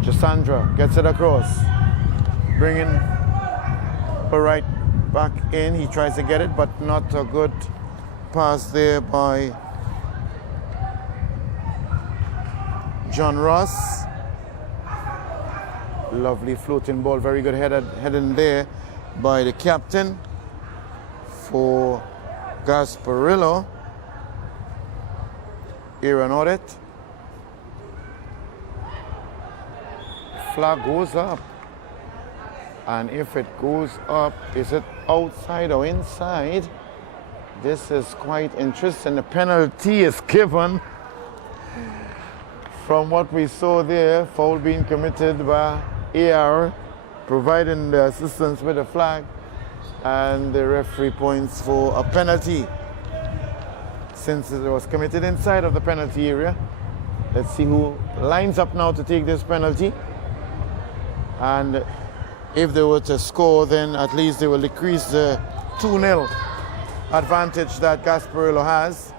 Jasandra gets it across. Bringing her right back in. He tries to get it, but not a good pass there by John Ross. Lovely floating ball, very good heading there by the captain for Gasparillo. Aaron audit. Flag goes up. And if it goes up, is it outside or inside? This is quite interesting. The penalty is given. From what we saw there, foul being committed by AR, providing the assistance with the flag, and the referee points for a penalty. Since it was committed inside of the penalty area, let's see who lines up now to take this penalty. And if they were to score, then at least they will decrease the 2-0 advantage that Gasparillo has.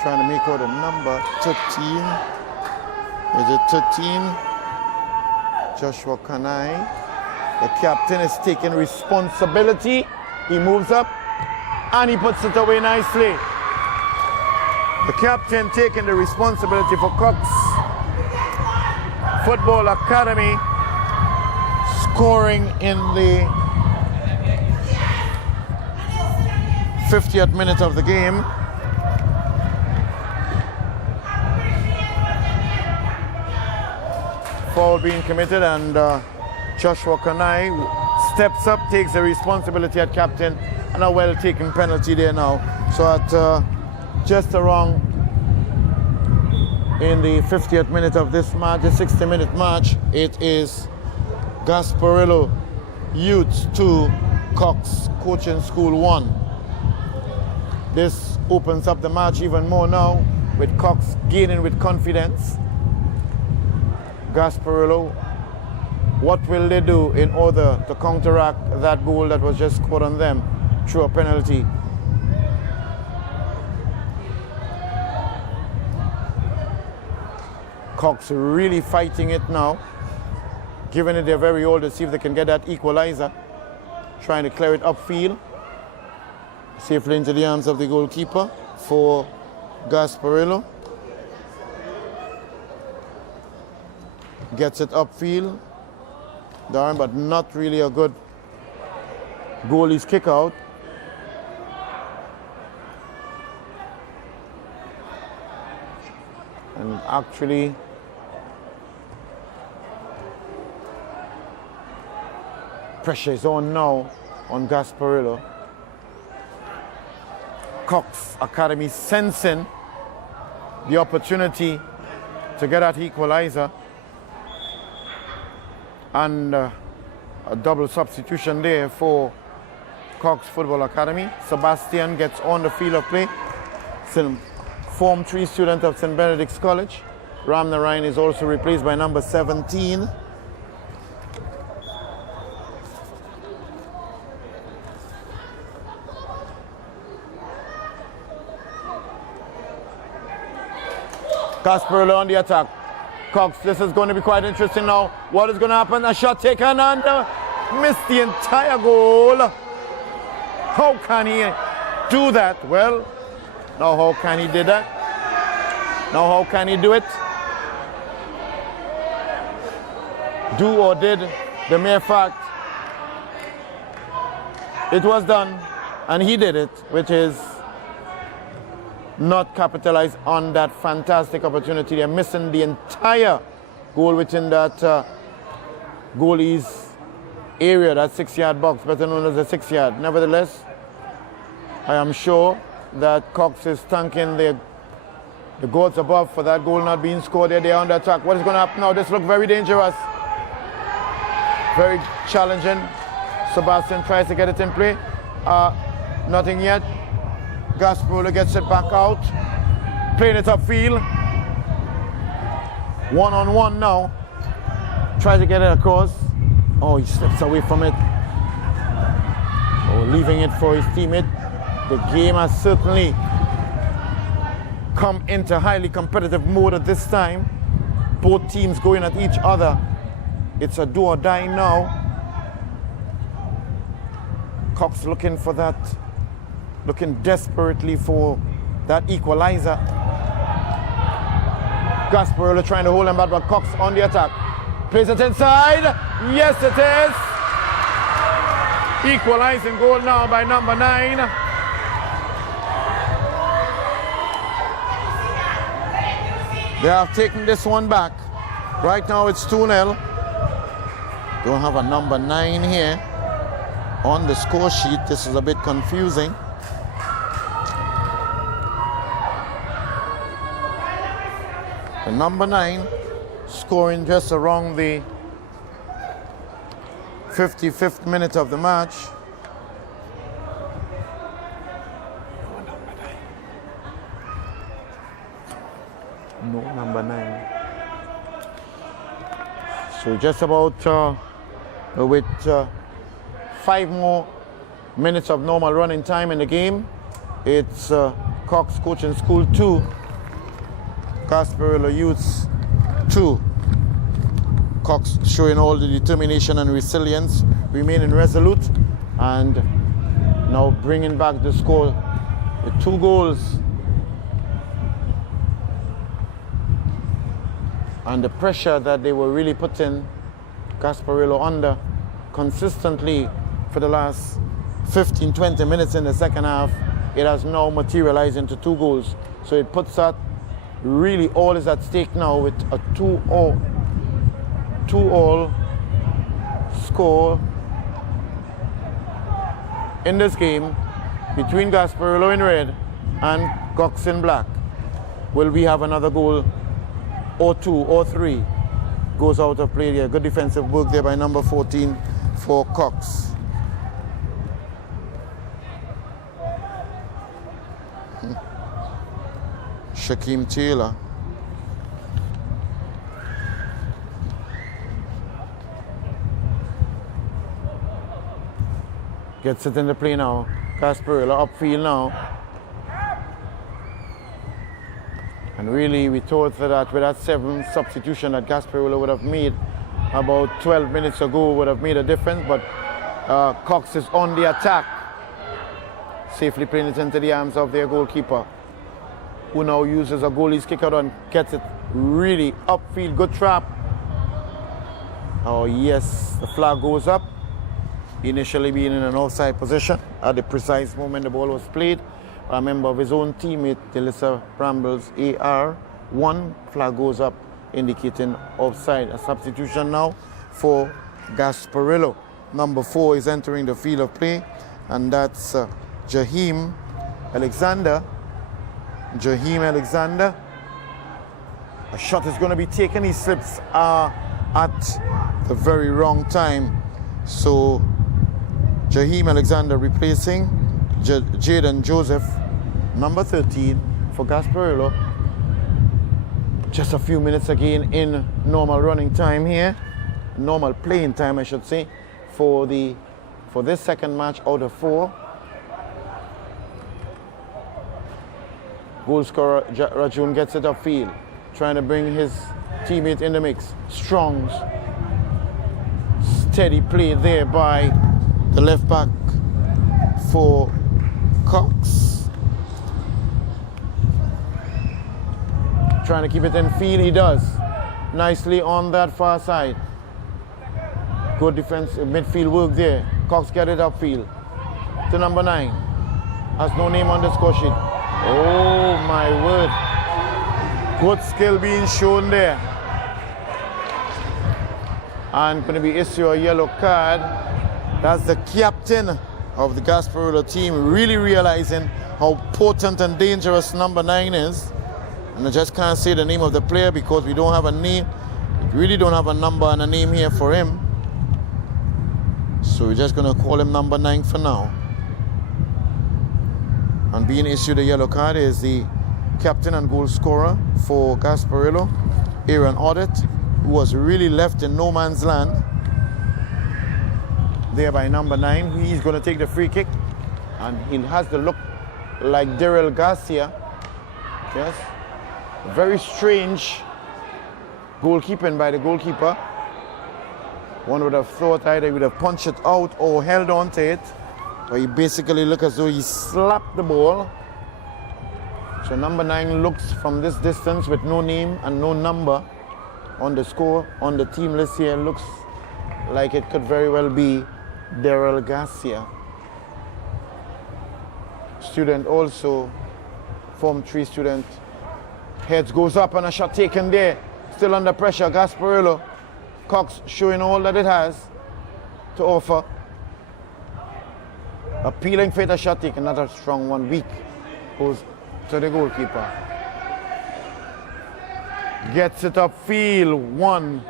Trying to make out a number, 13. Is it 13? Joshua Kanai. The captain is taking responsibility. He moves up and he puts it away nicely. The captain taking the responsibility for Cox Football Academy, scoring in the 50th minute of the game. Foul being committed, and Joshua Kanai steps up, takes the responsibility at captain, and a well-taken penalty there now. So at just around in the 50th minute of this match, the 60-minute match, it is Gasparillo Youth 2, Cox Coaching School 1. This opens up the match even more now, with Cox gaining with confidence. Gasparillo, what will they do in order to counteract that goal that was just scored on them through a penalty? Cox really fighting it now, giving it their very all to see if they can get that equalizer, trying to clear it upfield, safely into the arms of the goalkeeper for Gasparillo. Gets it upfield, Darren, but not really a good goalie's kick out. And actually, pressure is on now on Gasparillo. Cox Academy sensing the opportunity to get that equalizer, and a double substitution there for Cox Football Academy. Sebastian gets on the field of play. Form 3 student of St. Benedict's College. Ram Narayan is also replaced by number 17. Gasparillo on the attack. Cox, this is going to be quite interesting now. What is going to happen? A shot taken and missed the entire goal. How can he do that? Well, now how can he do that? Now how can he do it? Do or did, the mere fact it was done and he did it, which is not capitalize on that fantastic opportunity. They're missing the entire goal within that goalie's area, that 6-yard box, better known as the 6-yard. Nevertheless, I am sure that Cox is thanking the goals above for that goal not being scored there. They're on the attack. What is going to happen now? This looks very dangerous. Very challenging. Sebastian tries to get it in play. Nothing yet. Gasparillo gets it back out, playing it upfield. One-on-one now. Tries to get it across. Oh, he steps away from it. Oh, leaving it for his teammate. The game has certainly come into highly competitive mode at this time. Both teams going at each other. It's a do or die now. Cox looking for that, looking desperately for that equalizer. Gasparillo trying to hold him back, but Cox on the attack. Plays it inside. Yes, it is. Equalizing goal now by number 9. They have taken this one back. Right now it's 2-0. Don't have a number 9 here on the score sheet. This is a bit confusing. The number 9 scoring just around the 55th minute of the match. No number 9. So just about with 5 more minutes of normal running time in the game. It's Cox Coaching School 2, Gasparillo Youths 2. Cox showing all the determination and resilience, remaining resolute, and now bringing back the score with 2 goals. And the pressure that they were really putting Gasparillo under consistently for the last 15-20 minutes in the second half, it has now materialized into 2 goals. So it puts that really all is at stake now with a 2-all score in this game between Gasparillo in red and Cox in black. Will we have another goal or 2 or 3 goes out of play there? Good defensive work there by number 14 for Cox. Shaquem Taylor. Gets it in the play now. Gasparillo upfield now. And really, we thought that with that 7th substitution that Gasparillo would have made about 12 minutes ago would have made a difference, but Cox is on the attack, safely playing it into the arms of their goalkeeper, who now uses a goalie's kick out and gets it really upfield. Good trap. Oh yes, the flag goes up. Initially being in an offside position at the precise moment the ball was played. A member of his own teammate, Delissa Brambles, AR1, flag goes up indicating offside. A substitution now for Gasparillo. Number 4 is entering the field of play, and that's Jaheim Alexander. A shot is going to be taken. He slips at the very wrong time. So Jaheim Alexander replacing Jaden Joseph, number 13 for Gasparillo. Just a few minutes again in normal running time here, normal playing time I should say, for this second match out of 4. Goal scorer Rajun gets it upfield, trying to bring his teammate in the mix. Strong, steady play there by the left back for Cox. Trying to keep it in field, he does. Nicely on that far side. Good defensive midfield work there. Cox get it upfield to number 9. Has no name on the score sheet. Oh my word. Good skill being shown there. And going to be issue a yellow card. That's the captain of the Gasparillo team really realizing how potent and dangerous number 9 is. And I just can't say the name of the player because we don't have a name. We really don't have a number and a name here for him. So we're just going to call him number 9 for now. And being issued a yellow card is the captain and goal scorer for Gasparillo, Aaron Audit, who was really left in no man's land there by number 9. He's going to take the free kick, and he has the look like Daryl Garcia. Yes, very strange goalkeeping by the goalkeeper. One would have thought either he would have punched it out or held on to it, but he basically looked as though he slapped the ball. So number 9 looks from this distance with no name and no number on the score. On the team list here, looks like it could very well be Daryl Garcia. Student also, Form 3 student. Heads goes up and a shot taken there. Still under pressure, Gasparillo. Cox showing all that it has to offer. Appealing for it, a shot taken, not a strong one, weak. Goes to the goalkeeper. Gets it upfield, one.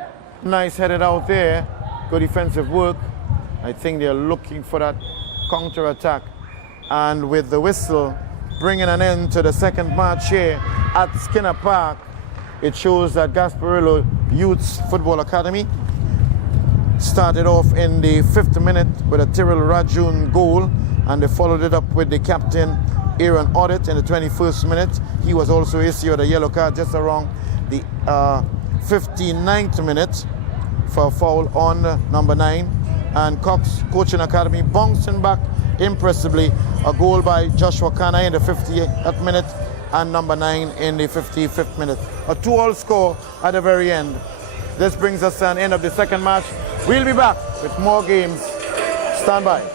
Nice headed out there. Good defensive work. I think they're looking for that counter attack. And with the whistle bringing an end to the second match here at Skinner Park, it shows that Gasparillo Youth Football Academy started off in the 5th minute with a Tyrrell Rajun goal, and they followed it up with the captain Aaron Audit in the 21st minute. He was also issued a yellow card just around the 59th minute for a foul on number 9. And Cox Coaching Academy bouncing back impressively. A goal by Joshua Kana in the 58th minute and number 9 in the 55th minute. A 2-all score at the very end. This brings us to an end of the second match. We'll be back with more games. Stand by.